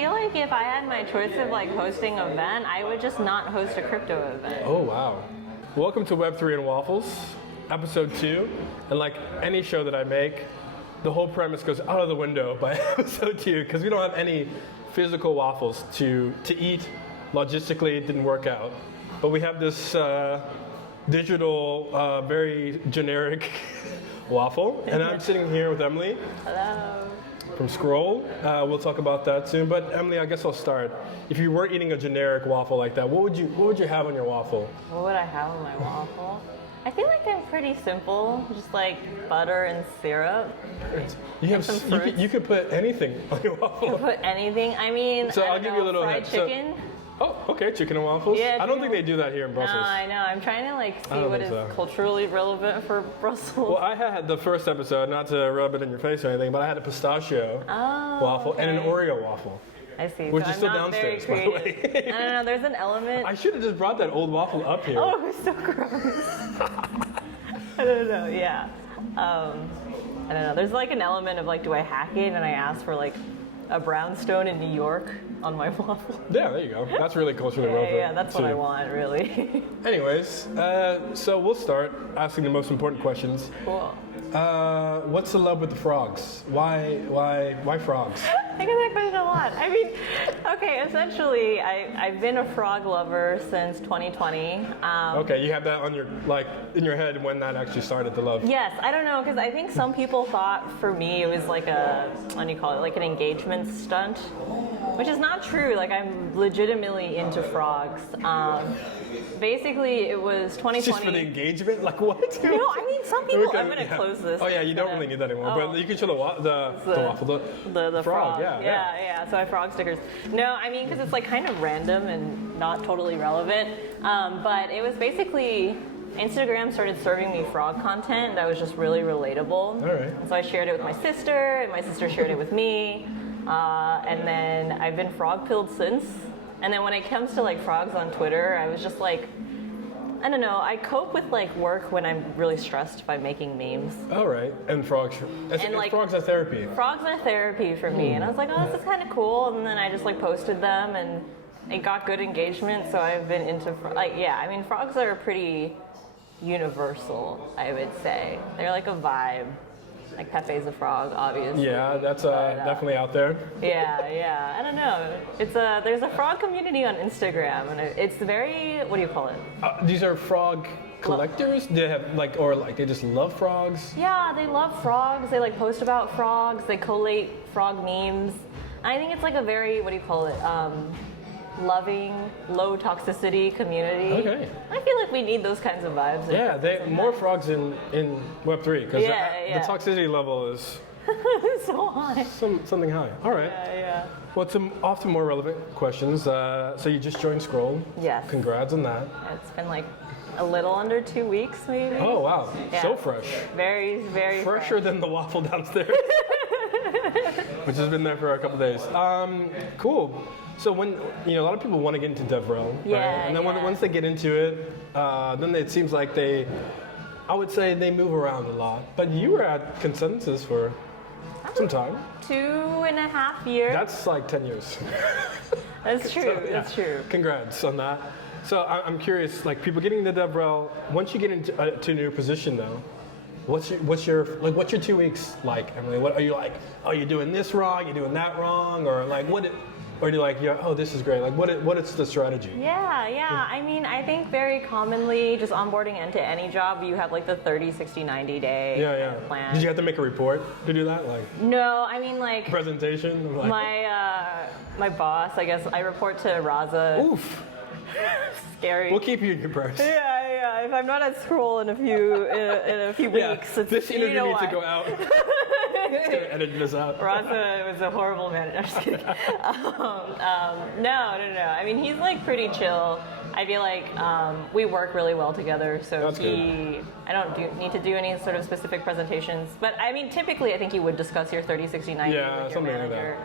feel like if I had my choice of like hosting an event, I would just not host a crypto event. Oh, wow. Welcome to Web3 and Waffles, episode 2. And like any show that I make, the whole premise goes out of the window by episode 2 because we don't have any physical waffles to eat. Logistically, it didn't work out. But we have this digital, very generic waffle. And I'm sitting here with Emily. Hello. From Scroll. We'll talk about that soon. But Emily, I guess I'll start. If you were eating a generic waffle like that, what would you have on your waffle? What would I have on my waffle? I feel like I'm pretty simple, just like butter and syrup. You could put anything on your waffle. You could put anything. I mean, so I'll give you a little fried chicken. Oh, okay, chicken and waffles. Yeah, I don't think they do that here in Brussels. No, I know. I'm trying to like see what is culturally relevant for Brussels. Well, I had the first episode, not to rub it in your face or anything, but I had a pistachio waffle and an Oreo waffle. I see. Which so is still downstairs, by the way. I don't know. There's an element. I should have just brought that old waffle up here. Oh, it was so gross. I don't know. Yeah. I don't know. There's like an element of like, do I hack it and I ask for like a brownstone in New York on my waffle? Yeah, there you go. That's really culturally relevant. Yeah, that's what I want, really. Anyways, so we'll start asking the most important questions. Cool. What's the love with the frogs? Why frogs? I get that question a lot. I mean, okay, essentially, I've been a frog lover since 2020. Okay, you have that on your in your head when that actually started to love. Yes, I don't know, because I think some people thought for me it was like what do you call it, like an engagement stunt, which is not true. Like I'm legitimately into frogs. Basically, it was 2020. Just for the engagement? Like what? No, I mean some people. I'm gonna close this. Oh yeah, you don't really need that anymore. But you can show the waffle, the frog. Yeah. So I have frog stickers. No, I mean because it's like kind of random and not totally relevant. But it was basically Instagram started serving me frog content that was just really relatable. All right. So I shared it with my sister, and my sister shared it with me, and then I've been frog pilled since. And then when it comes to like frogs on Twitter, I was just like, I don't know, I cope with like work when I'm really stressed by making memes. All right, and frogs. Frogs are therapy. Frogs are therapy for me, and I was like, oh, this is kind of cool. And then I just like posted them, and it got good engagement. So I've been into I mean, frogs are pretty universal, I would say. They're like a vibe. Like Pepe's a frog, obviously. Yeah, that's definitely out there. Yeah. I don't know. There's a frog community on Instagram, and it's very, what do you call it? These are frog collectors. They have they just love frogs. Yeah, they love frogs. They like post about frogs. They collate frog memes. I think it's like a very, what do you call it? Loving, low toxicity community. Okay. I feel like we need those kinds of vibes. Yeah, more frogs in Web3 because the toxicity level is so high. Something high. All right. Yeah. Well, some often more relevant questions. So you just joined Scroll. Yes. Congrats on that. It's been like a little under 2 weeks, maybe. Oh wow, yeah. So fresh. Very, very fresher fresh. than the waffle downstairs, which has been there for a couple days. Cool. So when a lot of people want to get into DevRel, right? And then once they get into it, then it seems like I would say they move around a lot. But you were at Consensus for some time. 2.5 years. That's like 10 years. That's true. So, That's true. Congrats on that. So I'm curious, like people getting into DevRel, once you get into a new position though, what's your 2 weeks like, Emily? What are you like? Oh, you're doing this wrong, you're doing that wrong, or like what? Or do you like, oh, this is great. Like, what is the strategy? Yeah. I mean, I think very commonly, just onboarding into any job, you have like the 30, 60, 90 day plan. Did you have to make a report to do that? No, I mean like presentation. My boss, I guess, I report to Raza. Oof. Scary. We'll keep you in your prayers. Yeah. If I'm not at Scroll in a few weeks, this interview needs to go out. Just gonna edit this out. Raza was a horrible man. I'm just kidding. No. I mean, he's like pretty chill. I feel like we work really well together. So I don't need to do any sort of specific presentations. But I mean, typically, I think you would discuss your 30, 60, 90 with your manager.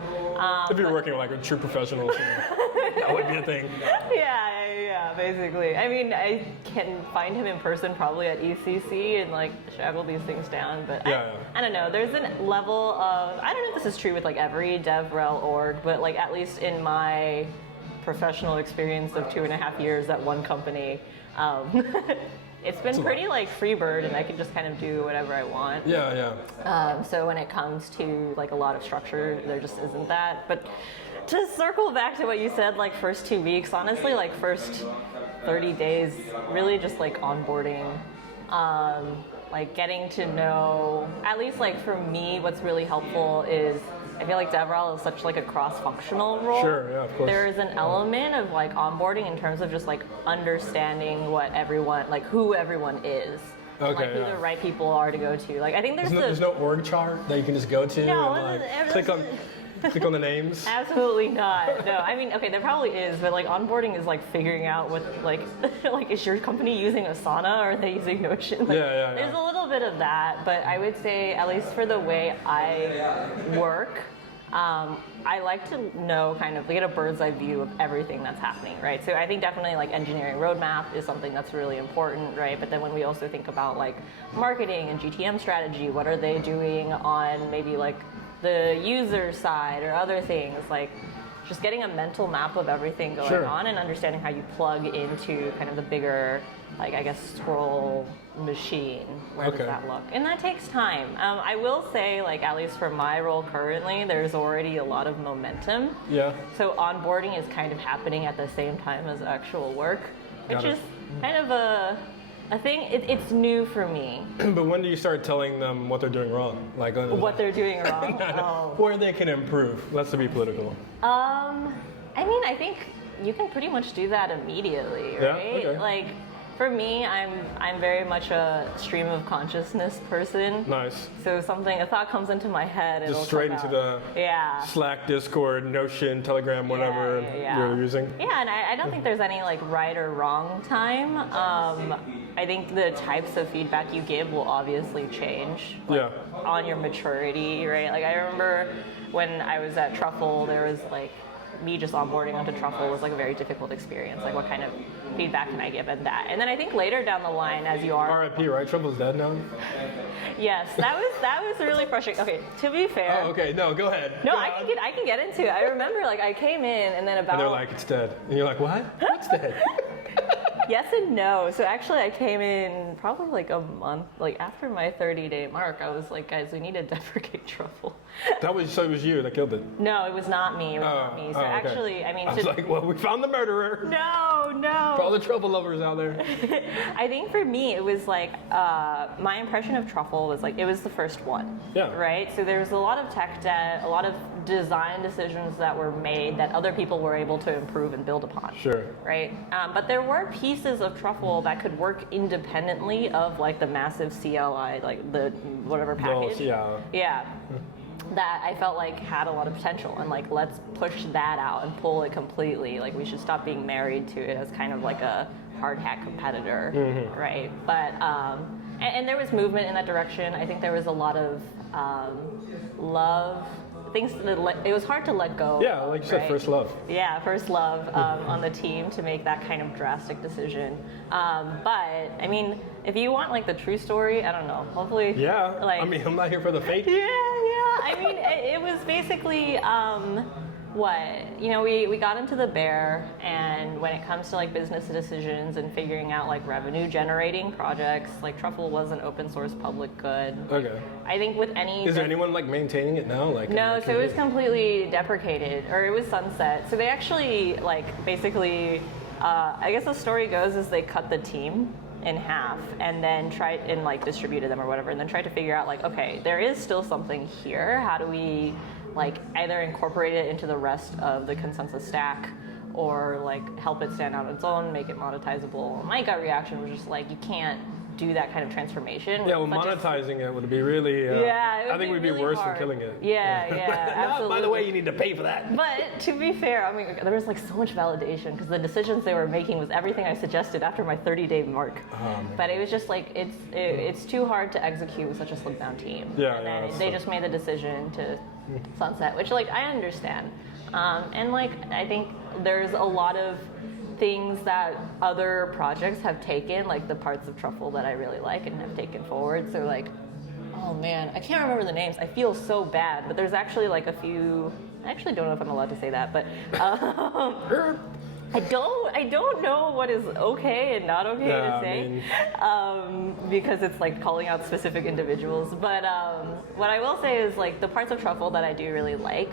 If you're working like with true professionals, that would be a thing. Yeah, basically. I mean, I can find him in person probably at ETHCC and like juggle these things down, but I don't know. There's a level of, I don't know if this is true with like every DevRel org, but like at least in my professional experience of 2.5 years at one company, it's been pretty like freebird, and I can just kind of do whatever I want. So when it comes to like a lot of structure, there just isn't that. But to circle back to what you said, like first 2 weeks, honestly, like first 30 days, really just like onboarding, like getting to know, at least like for me, what's really helpful is I feel like DevRel is such like a cross-functional role. Sure, yeah, of course. There is an element of like onboarding in terms of just like understanding what everyone, like who everyone is. Okay, like who the right people are to go to. Like I think there's no org chart that you can just go to and like click on the names. Absolutely not. No, I mean, okay, there probably is, but like onboarding is like figuring out what like like is your company using Asana or are they using Notion? Like, there's a little bit of that, but I would say at least for the way I work, I like to know kind of get a bird's eye view of everything that's happening, right? So I think definitely like engineering roadmap is something that's really important, right? But then when we also think about like marketing and GTM strategy, what are they doing on maybe like the user side or other things, like just getting a mental map of everything going on and understanding how you plug into kind of the bigger, like I guess, scroll machine. Where does that look? And that takes time. I will say, like at least for my role currently, there's already a lot of momentum. So onboarding is kind of happening at the same time as actual work, which is kind of a thing. It's new for me. But when do you start telling them what they're doing wrong? Like what they're doing wrong? Where they can improve. Let's be political. I mean, I think you can pretty much do that immediately, right? Like for me, I'm very much a stream of consciousness person. Nice. So a thought comes into my head, and just straight into the Slack, Discord, Notion, Telegram, whatever you're using. Yeah, and I don't think there's any like right or wrong time. I think the types of feedback you give will obviously change on your maturity, right? Like I remember when I was at Truffle, there was like me just onboarding onto Truffle was like a very difficult experience. Like what kind of feedback can I give at that? And then I think later down the line, as you are RIP, right? Truffle's dead now. Yes, that was really frustrating. Okay, to be fair. Oh, okay, no, go ahead. No, I can get into it. I remember like I came in and then and they're like, it's dead, and you're like, what? What's dead? Yes and no. So actually I came in probably like a month, like after my 30-day mark, I was like, guys, we need to deprecate Truffle. So it was you that killed it? No, it was not me. It was not me. So actually, I mean... I was like, well, we found the murderer. No. For all the Truffle lovers out there. I think for me, it was like, my impression of Truffle was like, it was the first one. Right? So there was a lot of tech debt, a lot of design decisions that were made that other people were able to improve and build upon. Right? But there were pieces of Truffle that could work independently of like the massive CLI, like the whatever package. That I felt like had a lot of potential, and like let's push that out and pull it completely. Like we should stop being married to it as kind of like a hard hat competitor, right? But and there was movement in that direction. I think there was a lot of love. Things that it was hard to let go. Yeah, like you said, first love. Yeah, first love on the team to make that kind of drastic decision. But I mean, if you want like the true story, I don't know. Hopefully. Yeah. Like, I mean, I'm not here for the fake. Yeah. I mean, it was basically we got into the bear, and when it comes to like business decisions and figuring out like revenue generating projects, like Truffle was an open source public good. Okay. I think with any... Is there anyone like maintaining it now? Like no, so it was completely deprecated, or it was sunset. So they actually like basically, I guess the story goes is they cut the team in half and then tried and like distributed them or whatever, and then tried to figure out like, okay, there is still something here. How do we like either incorporate it into the rest of the consensus stack or like help it stand on its own, make it monetizable? My gut reaction was just like, you can't do that kind of transformation. Yeah, well, monetizing it would be really, I think we'd be worse than killing it. Yeah, absolutely. By the way, you need to pay for that. But to be fair, I mean, there was like so much validation because the decisions they were making was everything I suggested after my 30-day mark. But it was just like, it's too hard to execute with such a slimmed down team. Yeah, and then they just made the decision to sunset, which like I understand. And like I think there's a lot of things that other projects have taken, like the parts of Truffle that I really like and have taken forward. So like, oh man, I can't remember the names. I feel so bad, but there's actually like a few. I actually don't know if I'm allowed to say that, but I don't know what is okay and not okay to say, because it's like calling out specific individuals. But what I will say is like the parts of Truffle that I do really like.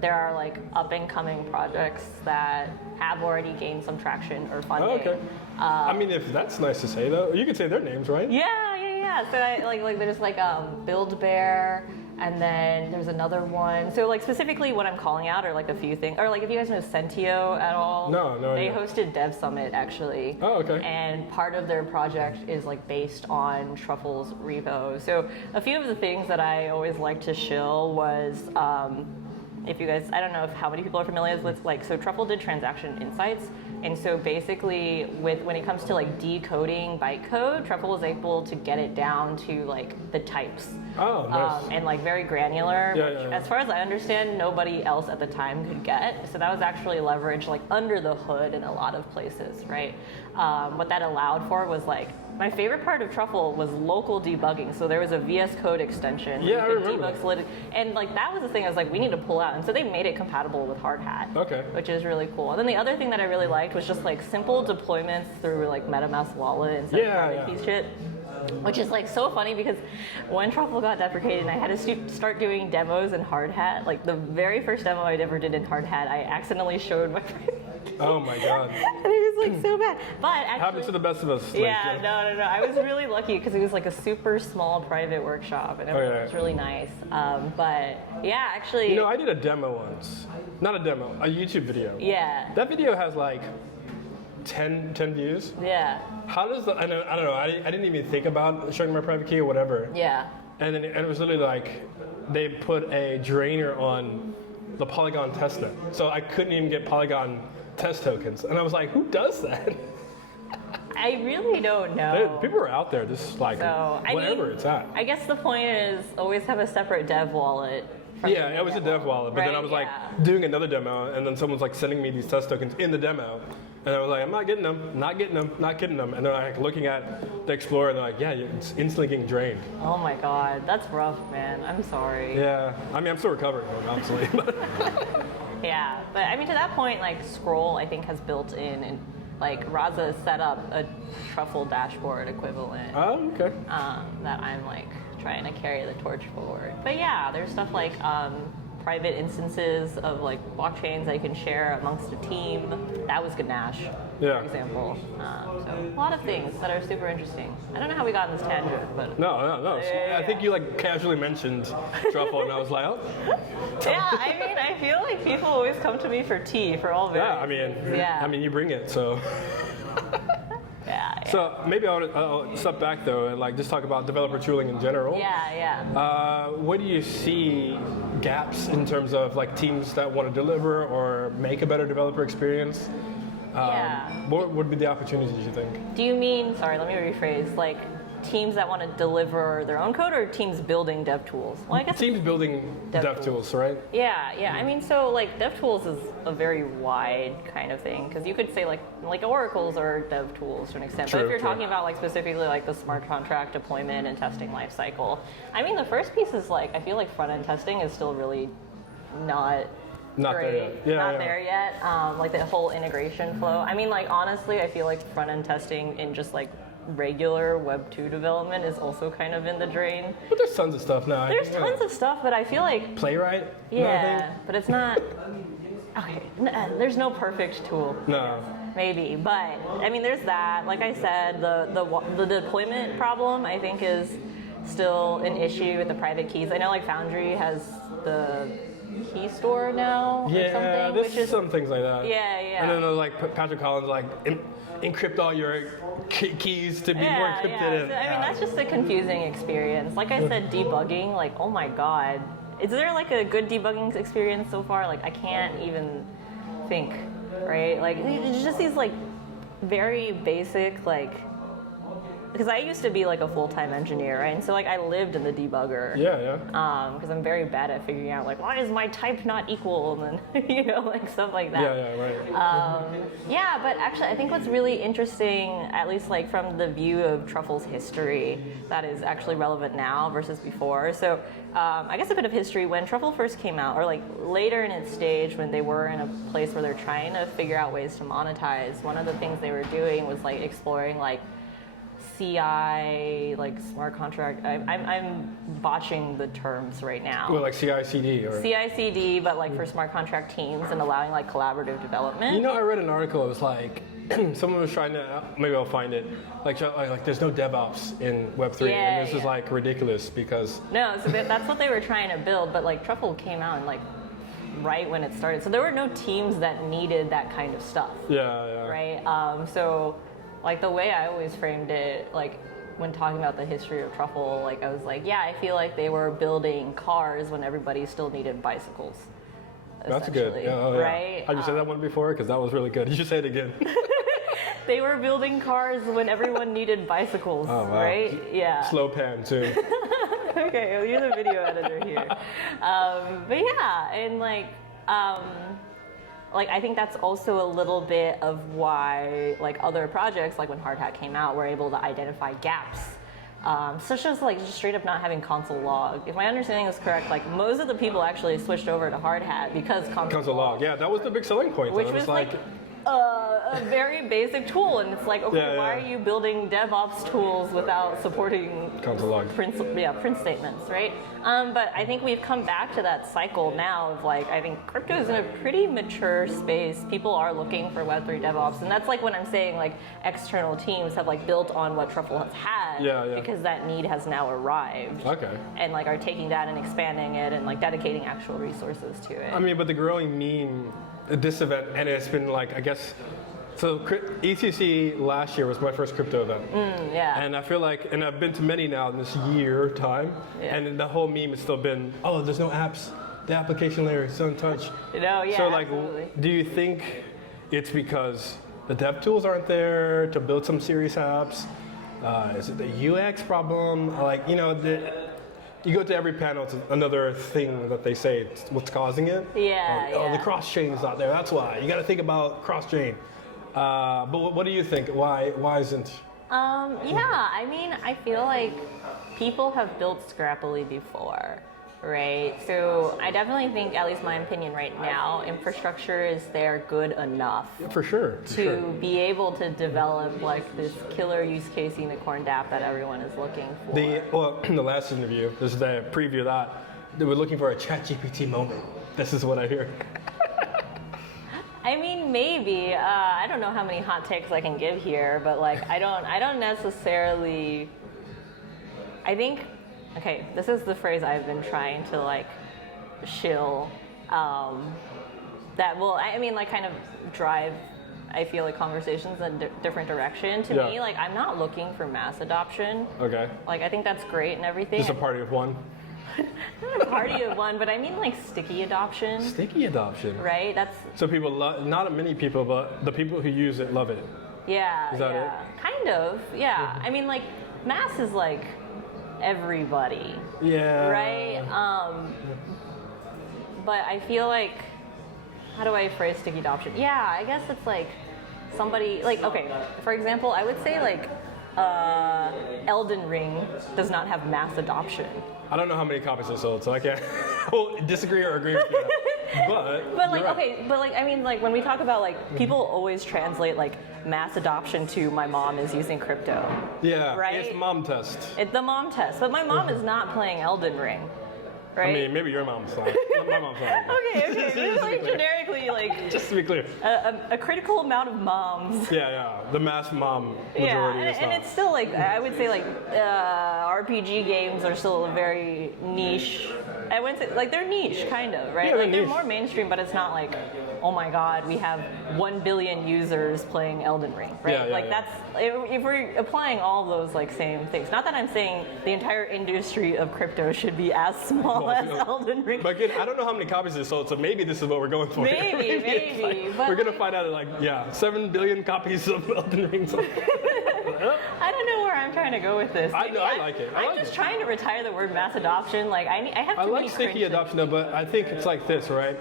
There are like up and coming projects that have already gained some traction or funding. Oh, okay. I mean, if that's nice to say though, you can say their names, right? Yeah. So I like there's like Build Bear. And then there's another one. So like specifically what I'm calling out are like a few things. Or like if you guys know Sentio at all. No. They hosted Dev Summit actually. Oh, okay. And part of their project is like based on Truffle's repo. So a few of the things that I always like to shill was, if you guys, I don't know how many people are familiar with like, so Truffle did transaction insights. And so basically when it comes to like decoding bytecode, Truffle was able to get it down to like the types. Oh, nice. And like very granular, Yeah. As far as I understand, nobody else at the time could get. So that was actually leveraged like under the hood in a lot of places, right? What that allowed for was like, my favorite part of Truffle was local debugging. So there was a VS Code extension. Yeah, I remember. Debug solid, and like that was the thing I was like, we need to pull out. And so they made it compatible with Hardhat. Okay. Which is really cool. And then the other thing that I really liked was just like simple deployments through like MetaMask wallet instead of private key shit. Which is like so funny because when Truffle got deprecated and I had to start doing demos in Hardhat, like the very first demo I ever did in Hardhat, I accidentally showed my private key. Oh my god. And it was like so bad. But actually, happens to the best of us. Yeah, no. I was really lucky because it was like a super small private workshop and everything was really nice. But yeah, actually. You know, I did a demo once. Not a demo, a YouTube video. Yeah. That video has like 10 views. Yeah. How does the, I don't know, I didn't even think about showing my private key or whatever. Yeah. And then it was literally like, they put a drainer on the Polygon testnet. So I couldn't even get Polygon test tokens. And I was like, who does that? I really don't know. People are out there just like, whatever it's at. I guess the point is always have a separate dev wallet. Yeah, it was a dev wallet, but then I was like doing another demo, and then someone's like sending me these test tokens in the demo, and I was like, I'm not getting them, not getting them, and they're like looking at the Explorer, and they're like, yeah, it's instantly getting drained. Oh my god, that's rough, man. I'm sorry. Yeah, I mean, I'm still recovering from it, obviously. Yeah, but I mean, to that point, like Scroll, I think has built in, and like Raza set up a Truffle dashboard equivalent. Oh, okay. That I'm like trying to carry the torch forward. But yeah, there's stuff like private instances of like blockchains that you can share amongst a team. That was Ganache, for example. So a lot of things that are super interesting. I don't know how we got on this tangent, but no. Yeah. I think you like casually mentioned Truffle, and I was like, oh. Yeah, I mean, I feel like people always come to me for tea for all various things. I mean, you bring it, so. Yeah. So maybe I'll step back though and like just talk about developer tooling in general. Yeah. What do you see gaps in terms of like teams that want to deliver or make a better developer experience? What would be the opportunities you think? Do you mean, sorry, let me rephrase, like teams that want to deliver their own code or teams building dev tools? Well, I guess teams building dev tools, right? Yeah. I mean, so like dev tools is a very wide kind of thing because you could say like oracles are dev tools to an extent. But if you're talking about like specifically like the smart contract deployment and testing lifecycle, I mean, the first piece is like I feel like front end testing is still really not great. There yet. Like the whole integration flow. I mean, like honestly, I feel like front end testing in just like regular Web2 development is also kind of in the drain. But there's tons of stuff now. There's tons of stuff, but I feel like Playwright. Yeah, but it's not. Okay, there's no perfect tool. No. Maybe, but I mean, there's that. Like I said, the deployment problem I think is still an issue with the private keys. I know like Foundry has the key store now. Yeah, there's some things like that. Yeah. And then there's like Patrick Collins like encrypt all your keys to be more encrypted. Yeah. So, I mean, that's just a confusing experience. Like I said, debugging, like, oh my god. Is there like a good debugging experience so far? Like, I can't even think, right? Like, it's just these like very basic, like, because I used to be like a full-time engineer, right? And so like I lived in the debugger. Yeah. Because I'm very bad at figuring out like, why is my type not equal, and then like stuff like that. Yeah, right. Yeah, but actually I think what's really interesting, at least like from the view of Truffle's history, that is actually relevant now versus before. So I guess a bit of history, when Truffle first came out, or like later in its stage when they were in a place where they're trying to figure out ways to monetize, one of the things they were doing was like exploring like CI, like smart contract. I'm botching the terms right now. Well, like CI/CD or CI/CD, but like for smart contract teams and allowing like collaborative development. I read an article. It was like someone was trying to. Maybe I'll find it. Like there's no DevOps in Web3, and this is like ridiculous because. No, so that's what they were trying to build, but like Truffle came out and like right when it started, so there were no teams that needed that kind of stuff. Yeah. Right. So. Like the way I always framed it, like when talking about the history of Truffle, like I was like, yeah, I feel like they were building cars when everybody still needed bicycles. That's good. Right? Have you said that one before? Because that was really good. You should say it again. They were building cars when everyone needed bicycles, right? Yeah. Slow pan too. Okay, well, you're the video editor here. But yeah, and like I think that's also a little bit of why like other projects, like when Hard Hat came out, were able to identify gaps, such as like just straight up not having console log. If my understanding is correct, like most of the people actually switched over to Hard Hat because console log. Yeah, that was the big selling point. Which was like a very basic tool, and it's like, okay, why are you building DevOps tools without supporting console log print statements, right? But I think we've come back to that cycle now of like, I think crypto is in a pretty mature space. People are looking for Web3 DevOps, and that's like when I'm saying like external teams have like built on what Truffle has had, because that need has now arrived. Okay. And like are taking that and expanding it and like dedicating actual resources to it. I mean, but the growing meme, this event, and it's been like, I guess, so ETHCC last year was my first crypto event. And I feel like, and I've been to many now in this year time, and the whole meme has still been, oh, there's no apps, the application layer is untouched. So like, absolutely. Do you think it's because the dev tools aren't there to build some serious apps? Is it the UX problem? Like, you go to every panel, it's another thing that they say, it's what's causing it. Oh, the cross-chain's not there, that's why. You gotta think about cross-chain. But what do you think? Why isn't? I mean, I feel like people have built scrappily before, right? So I definitely think, at least my opinion right now, infrastructure is there good enough. For sure. To be able to develop like this killer use case unicorn app that everyone is looking for. The last interview, this is the preview of that, they were looking for a ChatGPT moment. This is what I hear. I mean, maybe. I don't know how many hot takes I can give here, but like, I don't necessarily. I think, okay, this is the phrase I've been trying to like shill. That will, I mean, like, kind of drive. I feel like conversations in a different direction. To me, like, I'm not looking for mass adoption. Okay. Like, I think that's great and everything. Just a party of one. Not a party of one, but I mean like sticky adoption. Sticky adoption. Right? That's. So people love, not many people, but the people who use it love it. Yeah. Is that it? Kind of. Yeah. I mean, like, mass is like everybody. Yeah. Right? But I feel like, how do I phrase sticky adoption? Yeah, I guess it's like somebody, like, okay, for example, I would say like Elden Ring does not have mass adoption. I don't know how many copies are sold, so I can't disagree or agree with you. But like, okay, but like, I mean, like, when we talk about like, people always translate like mass adoption to my mom is using crypto. Yeah, right? It's mom test. It's the mom test, but my mom is not playing Elden Ring. Right? I mean, maybe your mom's not. My mom's not. Okay. Just like generically, like. Just to be clear. A critical amount of moms. Yeah. The mass mom majority is not. And it's still like, I would say like, RPG games are still a very niche. I wouldn't say, like, they're niche, kind of, right? Yeah, like, they're more mainstream, but it's not like, oh my god, we have 1 billion users playing Elden Ring, right? That's, if we're applying all those like same things, not that I'm saying the entire industry of crypto should be as small as Elden Ring. But again, I don't know how many copies are sold, so maybe this is what we're going for. Maybe. Like, but we're gonna find out 7 billion copies of Elden Ring. I don't know where I'm trying to go with this. I like it. I'm just trying to retire the word mass adoption. Like I have too I many like sticky adoption though, but I think it's like this, right?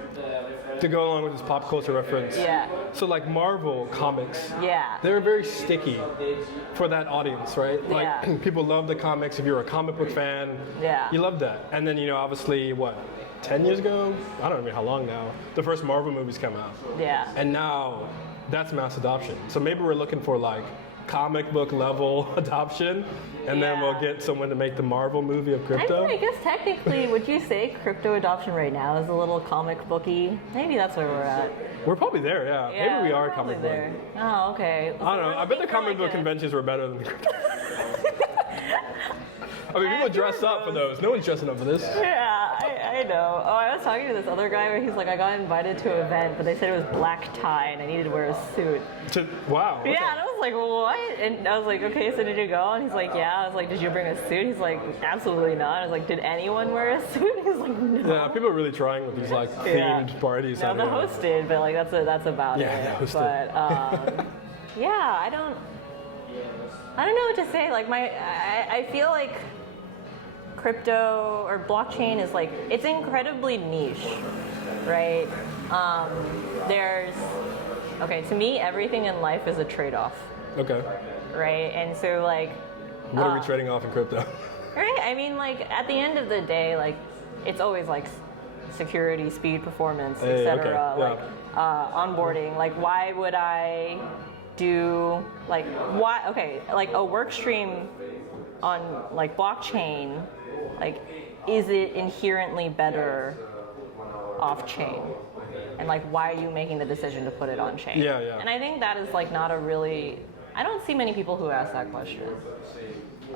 To go along with this pop culture reference. Yeah. So like Marvel comics. Yeah. They're very sticky for that audience, right? Like Yeah. people love the comics. If you're a comic book fan, Yeah. you love that. And then obviously 10 years ago? I don't know how long now. The first Marvel movies come out. Yeah. And now that's mass adoption. So maybe we're looking for like comic book level adoption, and then we'll get someone to make the Marvel movie of crypto. I guess technically, would you say crypto adoption right now is a little comic booky? Maybe that's where we're at. We're probably there, yeah. Maybe we are comic book. there. Oh, okay. I don't know. I bet the comic book conventions were better than the crypto. I mean, people dress up for those. No one's dressing up for this. Yeah, I know. Oh, I was talking to this other guy where he's like, I got invited to an event, but they said it was black tie and I needed to wear a suit. Wow. Okay. Yeah, and I was like, what? And I was like, okay, so did you go? And he's like, yeah. I was like, did you bring a suit? He's like, absolutely not. I was like, did anyone wear a suit? He's like, no. Yeah, people are really trying with these like themed parties. No, the host did, but like that's about it. Yeah, the host did. Yeah, I don't know what to say. Like I feel like crypto or blockchain is like, it's incredibly niche, right? To me, everything in life is a trade-off. Okay. Right? And so like... What are we trading off in crypto? Right? I mean, like, at the end of the day, like, it's always like security, speed, performance, etc. Okay. Like, onboarding. Like, why would I do, like, like a work stream on, like, blockchain, like, is it inherently better off-chain? And, like, why are you making the decision to put it on-chain? Yeah, yeah. And I think that is, like, not a really... I don't see many people who ask that question.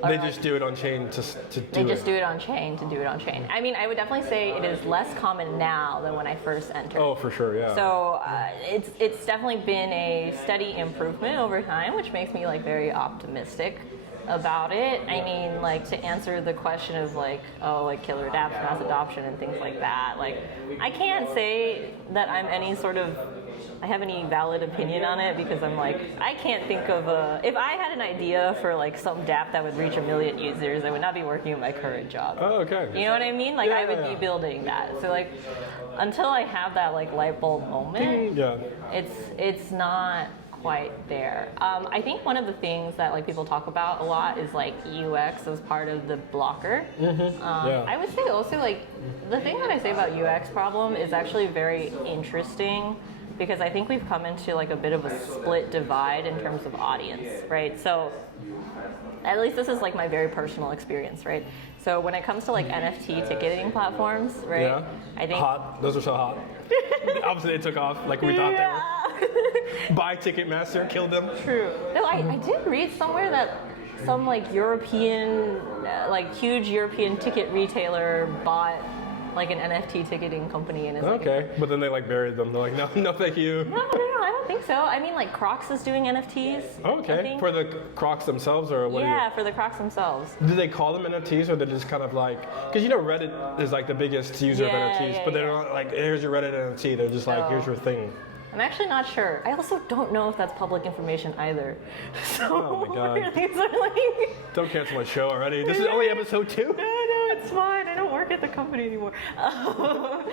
They just do it on chain to do it. They just do it on chain to do it on chain. I mean, I would definitely say it is less common now than when I first entered. Oh, for sure, yeah. So it's definitely been a steady improvement over time, which makes me like very optimistic about it. I mean, like, to answer the question of like, oh, like killer dApps, mass adoption and things like that, like, I can't say that I have any valid opinion on it, because I'm like, I can't think of if I had an idea for like some dApp that would reach 1 million users, I would not be working in my current job. Oh, okay. You know what I mean? Like, I would be building that. So like, until I have that like light bulb moment, it's not quite there. I think one of the things that like people talk about a lot is like UX as part of the blocker. I would say also like the thing that I say about UX problem is actually very interesting, because I think we've come into like a bit of a split divide in terms of audience, right? So at least this is like my very personal experience, right? So when it comes to like NFT ticketing platforms, right? Yeah. I think hot. Those are so hot. Obviously, they took off like we thought they were. Buy Ticketmaster, killed them. True. No, I did read somewhere that some like European, like huge European ticket retailer bought like an NFT ticketing company, and it's okay, but then they like buried them. They're like, no, thank you. No, I don't think so. I mean, like Crocs is doing NFTs. Okay, for the Crocs themselves, or what? Yeah, for the Crocs themselves. Do they call them NFTs, or they're just kind of like, because Reddit is like the biggest user of NFTs, but they're not like, here's your Reddit NFT. They're just like, here's your thing. I'm actually not sure. I also don't know if that's public information either. So oh my god! these are like... Don't cancel my show already. This is only episode 2. No, it's fine. I don't work at the company anymore. But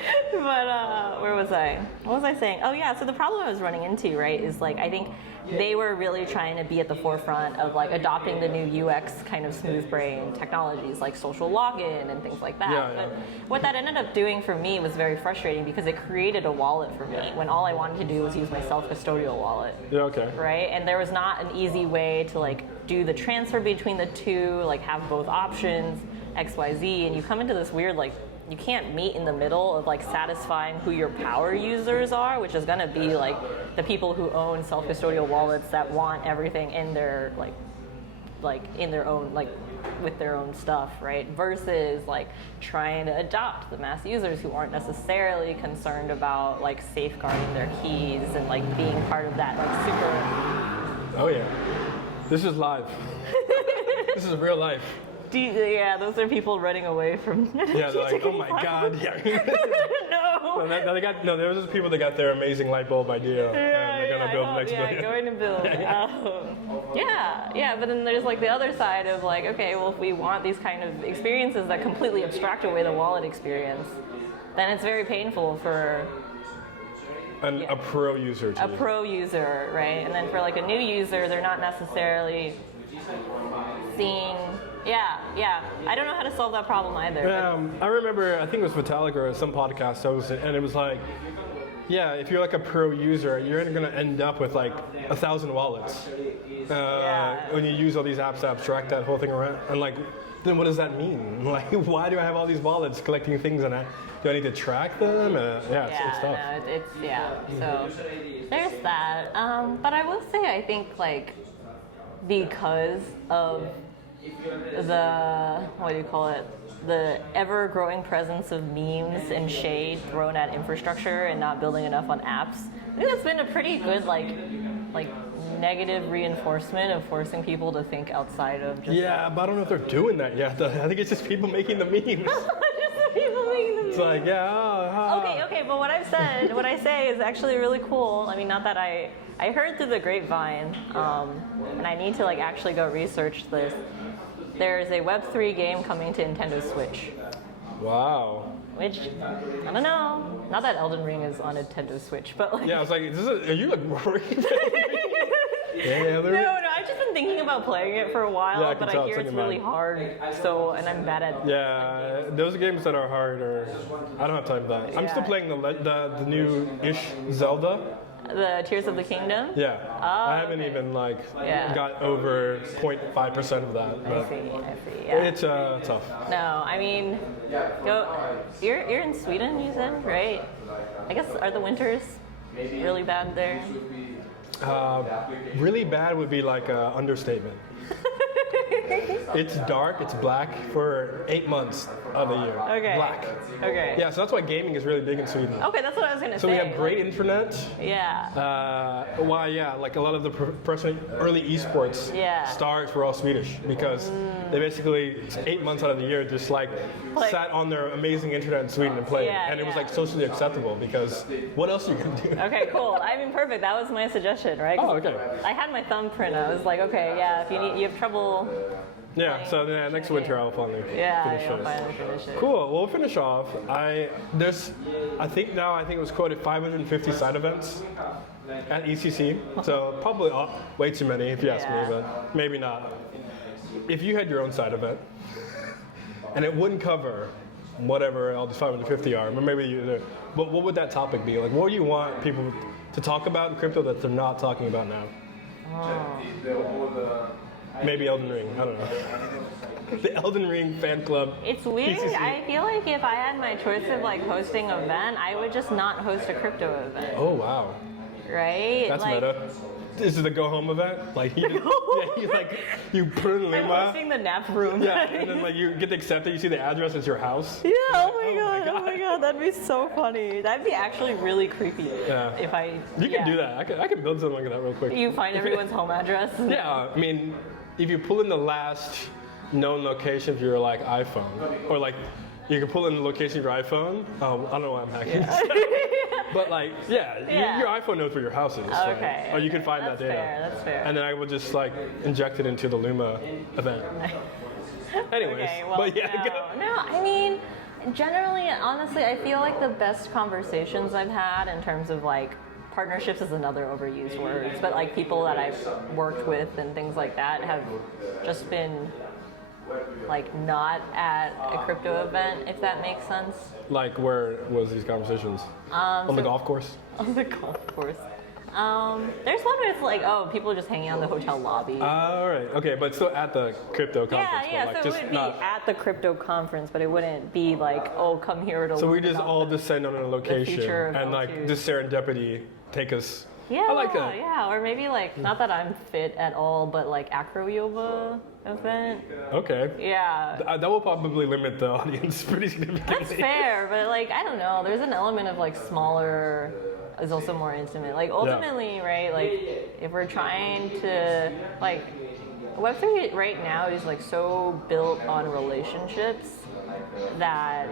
where was I? What was I saying? Oh yeah. So the problem I was running into, right, is like I think they were really trying to be at the forefront of like adopting the new UX kind of smooth brain technologies like social login and things like that. Yeah. But what that ended up doing for me was very frustrating, because it created a wallet for me when all I wanted to do was use my self-custodial wallet. Yeah, okay. Right? And there was not an easy way to like do the transfer between the two, like have both options, XYZ, and you come into this weird like you can't meet in the middle of like satisfying who your power users are, which is gonna be like the people who own self-custodial wallets that want everything in their like in their own like with their own stuff, right? Versus like trying to adopt the mass users who aren't necessarily concerned about like safeguarding their keys and like being part of that like super. Oh yeah, this is live. This is real life. Yeah, those are people running away from. Yeah, they're like, oh my god, yeah. No. So there was just people that got their amazing light bulb idea, and they're gonna build next billion. going to build. But then there's like the other side of like, okay, well, if we want these kind of experiences that completely abstract away the wallet experience, then it's very painful for a pro user. A pro user, right? And then for like a new user, they're not necessarily seeing. I don't know how to solve that problem either. I remember, I think it was Vitalik or some podcast host, and it was like, if you're like a pro user, you're going to end up with like 1,000 wallets when you use all these apps to abstract that whole thing around. And like, then what does that mean? Like, why do I have all these wallets collecting things, and do I need to track them? It's tough. So there's that. But I will say, I think like because of the ever-growing presence of memes and shade thrown at infrastructure and not building enough on apps, I think that's been a pretty good like negative reinforcement of forcing people to think outside of just. Yeah, but I don't know if they're doing that yet. I think it's just people making the memes. It's like, Okay, but what I say is actually really cool. I mean, not that I heard through the grapevine, and I need to like actually go research this. There's a Web3 game coming to Nintendo Switch. Wow. Which, I don't know. Not that Elden Ring is on Nintendo Switch, but like. Yeah, I was like, are you like worried? No, I've just been thinking about playing it for a while, but I hear it's really hard, and I'm bad at. Yeah, those games that are hard I don't have time for that. I'm still playing the new-ish Zelda. The Tears of the Kingdom? Yeah. I haven't even got over 0.5% of that. I see. Yeah. It's tough. No, I mean, you're in Sweden, you said, right? I guess, are the winters really bad there? Really bad would be like an understatement. It's dark, it's black for 8 months of the year. Okay. Black. Okay. Yeah, so that's why gaming is really big in Sweden. Okay, that's what I was going to say. So we have great internet. Yeah. Like a lot of the early esports stars were all Swedish because they basically 8 months out of the year just like sat on their amazing internet in Sweden and played. And it was like socially acceptable because what else are you going to do? Okay, cool. I mean, perfect. That was my suggestion, right? Oh, okay. I had my thumbprint. I was like, okay, if you have trouble. Yeah, so next winter I'll finally finish it. Cool. Well, we'll finish off. I think it was quoted 550 side events at ETHCC. So probably way too many if you ask me, but maybe not. If you had your own side event, and it wouldn't cover whatever all these 550 are, but maybe but what would that topic be? Like, what do you want people to talk about in crypto that they're not talking about now? Maybe Elden Ring, I don't know. The Elden Ring fan club. It's weird. ETHCC. I feel like if I had my choice of like hosting an event, I would just not host a crypto event. Oh wow. Right? That's meta. This is the go home event. Like you put in Lima. I'm hosting the nap room. Yeah, and then like you get accepted, you see the address, it's your house. Yeah, oh my god, that'd be so funny. That'd be actually really creepy. Yeah. If I You can do that. I can build something like that real quick. You find everyone's home address? Yeah, I mean, if you pull in the last known location of your like iPhone, or like you can pull in the location of your iPhone. I don't know why I'm hacking. But like, your iPhone knows where your house is. Okay. Or you can find that data. That's fair. And then I will just like inject it into the Luma event. Anyways, okay, well, but no, I mean, generally, honestly, I feel like the best conversations I've had in terms of like partnerships is another overused word, but like people that I've worked with and things like that have just been like not at a crypto event, if that makes sense. Like where was these conversations? On the golf course? On the golf course. There's one where it's like, people are just hanging out in the hotel lobby. All right, okay, but still at the crypto conference. Yeah, like so it would be at the crypto conference, but it wouldn't be like, come here to. So we just all descend on a location and like this serendipity take us. Yeah, I like that. Yeah, or maybe like, not that I'm fit at all, but like acro yoga event. Okay. Yeah. That will probably limit the audience pretty significantly. That's fair, but like, I don't know, there's an element of like smaller is also more intimate. Like ultimately, right, like if we're trying to, like, Web3 right now is like so built on relationships that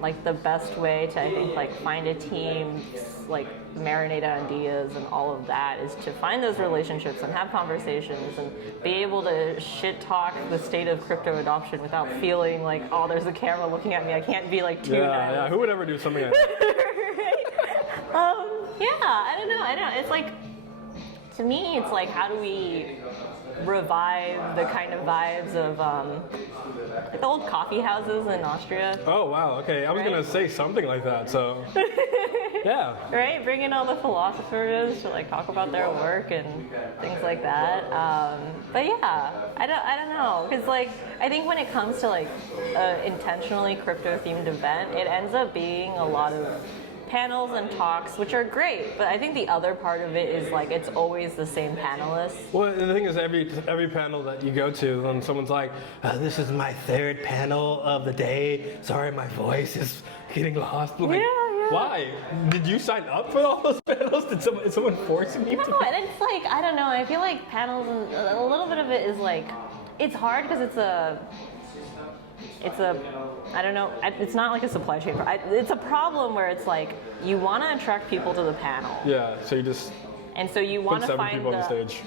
like the best way to, I think, like find a team, like marinate ideas and all of that is to find those relationships and have conversations and be able to shit talk the state of crypto adoption without feeling like, oh, there's a camera looking at me, I can't be like too nice. Yeah, who would ever do something like that? Yeah, I don't know. It's like, to me, it's like, how do we revive the kind of vibes of like the old coffee houses in Austria? Oh, wow, okay. I was going to say something like that, so. Yeah. Right? Bring in all the philosophers to like talk about their work and things like that. But yeah, I don't know. Because like, I think when it comes to like intentionally crypto-themed event, it ends up being a lot of panels and talks, which are great, but I think the other part of it is like it's always the same panelists. Well, the thing is, every panel that you go to, and someone's like, this is my third panel of the day. Sorry, my voice is getting lost. Like, yeah. Why? Did you sign up for all those panels? Is someone forcing you to? No, and it's like, I don't know. I feel like panels, and a little bit of it is like, it's hard because it's a, I don't know, it's not like a supply chain. It's a problem where it's like, you want to attract people to the panel. Yeah, so you just and so you want to put 7 find people on the stage.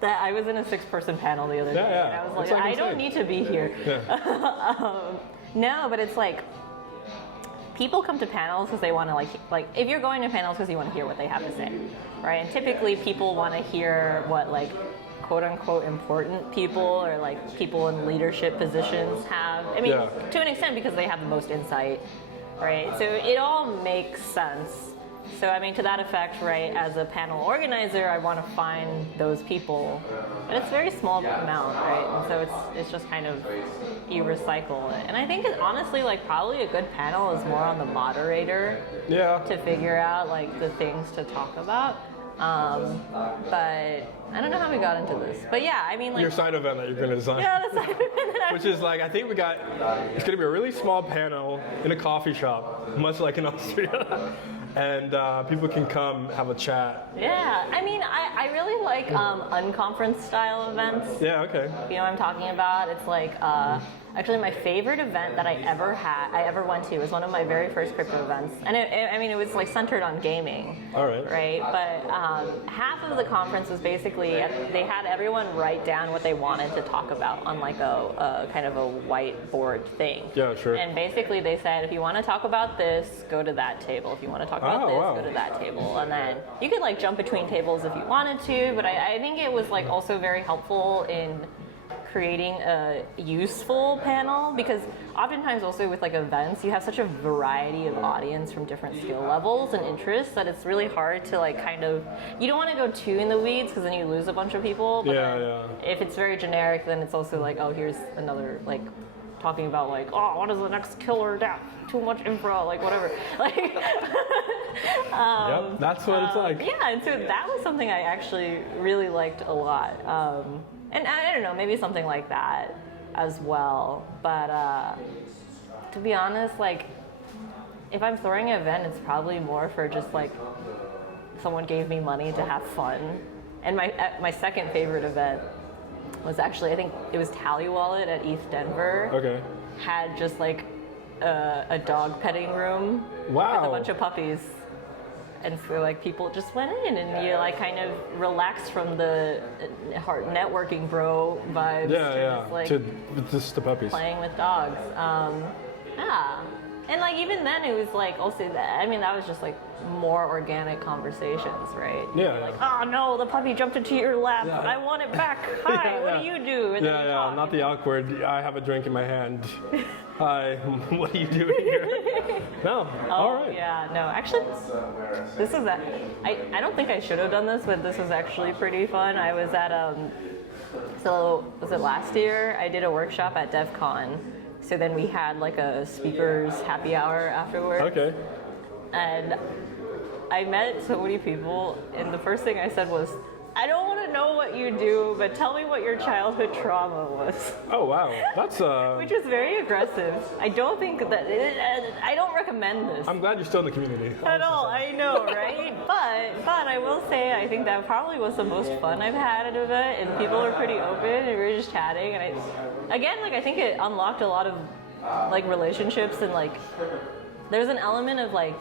That I was in a 6-person panel the other day, and I was like, I don't need to be here. Yeah. No, but it's like, people come to panels because they want to like if you're going to panels because you want to hear what they have to say, right? And typically people want to hear what like quote unquote important people or like people in leadership positions have. I mean, to an extent because they have the most insight, right? So it all makes sense. So I mean, to that effect, right, as a panel organizer, I want to find those people. But it's a very small amount, right? And so it's just kind of, you recycle it. And I think honestly, like probably a good panel is more on the moderator to figure out like the things to talk about. But I don't know how we got into this. But yeah, I mean like... Your side event that you're going to design. Yeah, the side event. Which is like, I think it's going to be a really small panel in a coffee shop, much like in Austria. And people can come have a chat. Yeah, I mean, I really like unconference style events. Yeah, okay. You know what I'm talking about? It's like, actually my favorite event that I ever went to was one of my very first crypto events. And it was like centered on gaming. All right. Right? But half of the conference was basically, they had everyone write down what they wanted to talk about on like a kind of a whiteboard thing. Yeah, sure. And basically they said, if you want to talk about this, go to that table. If you want to talk about this, go to that table. And then you could like jump between tables if you wanted to, but I think it was like also very helpful in creating a useful panel, because oftentimes also with like events, you have such a variety of audience from different skill levels and interests that it's really hard to like kind of, you don't want to go too in the weeds because then you lose a bunch of people. But if it's very generic, then it's also like, oh, here's another like talking about like, oh, what is the next killer death? Too much infra, like whatever. Like, yep, that's what it's like. Yeah, and so that was something I actually really liked a lot. And I don't know, maybe something like that as well. But to be honest, like, if I'm throwing an event, it's probably more for just like someone gave me money to have fun. And my second favorite event was actually, I think it was Tally Wallet at ETH Denver. Okay. Had just like a dog petting room with a bunch of puppies. And so like people just went in and you like kind of relaxed from the hard networking bro vibes to just the puppies. Playing with dogs. And like even then it was like also that, I mean that was just like more organic conversations, right? Yeah. Like, oh no, the puppy jumped into your lap. Yeah. I want it back. Hi, what do you do? And not the awkward, I have a drink in my hand. Hi, what are you doing here? No, all right. Yeah, no, actually, this is I don't think I should have done this, but this was actually pretty fun. I was at, so was it last year? I did a workshop at DevCon. So then we had like a speakers happy hour afterwards. Okay. And I met so many people, and the first thing I said was, I don't want to know what you do, but tell me what your childhood trauma was. Oh wow, that's which is very aggressive. I don't think that I don't recommend this. I'm glad you're still in the community. At all, I know, right? But I will say I think that probably was the most fun I've had at an event, and people were pretty open, and we were just chatting, and I think it unlocked a lot of like relationships and like there's an element of like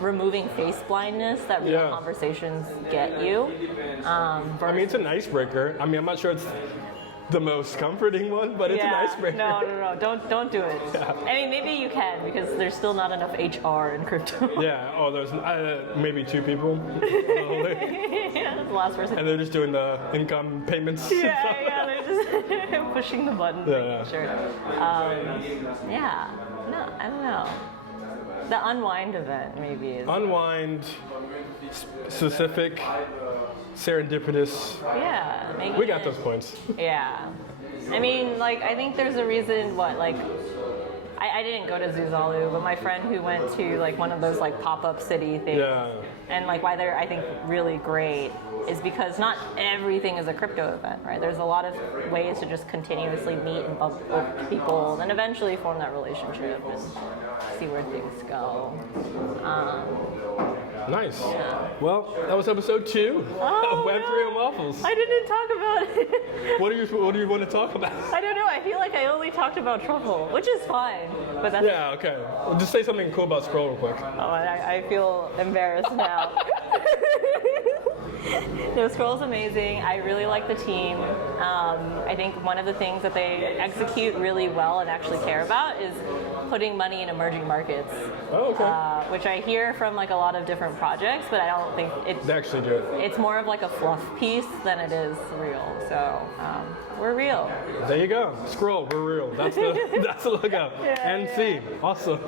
removing face blindness that real conversations get you. I mean, it's an icebreaker. I mean, I'm not sure it's the most comforting one, but it's an icebreaker. No, don't do it. Yeah. I mean, maybe you can because there's still not enough HR in crypto. Yeah. Oh, there's maybe 2 people. Yeah, that's the last person. And they're just doing the income payments. Yeah, they're just pushing the button. Sure. Yeah. No, I don't know. The Unwind event maybe is. Unwind, specific, serendipitous. Yeah. We got those points. Yeah. I mean, like, I think there's a reason like, I didn't go to Zuzalu, but my friend who went to like one of those like pop-up city things, and like why they're I think really great is because not everything is a crypto event, right? There's a lot of ways to just continuously meet and bump with people, and then eventually form that relationship and see where things go. Nice. Yeah. Well, that was episode 2 of Web3 and Waffles. I didn't talk about it. What do you want to talk about? I don't know. I feel like I only talked about Truffle, which is fine. But that's okay. Well, just say something cool about Scroll real quick. Oh, I feel embarrassed now. No, Scroll's amazing. I really like the team. I think one of the things that they execute really well and actually care about is putting money in emerging markets. Oh, okay. Which I hear from like a lot of different projects, but I don't think they actually do it. It's more of like a fluff piece than it is real. So we're real. There you go. Scroll, we're real. That's the logo. NC. Awesome.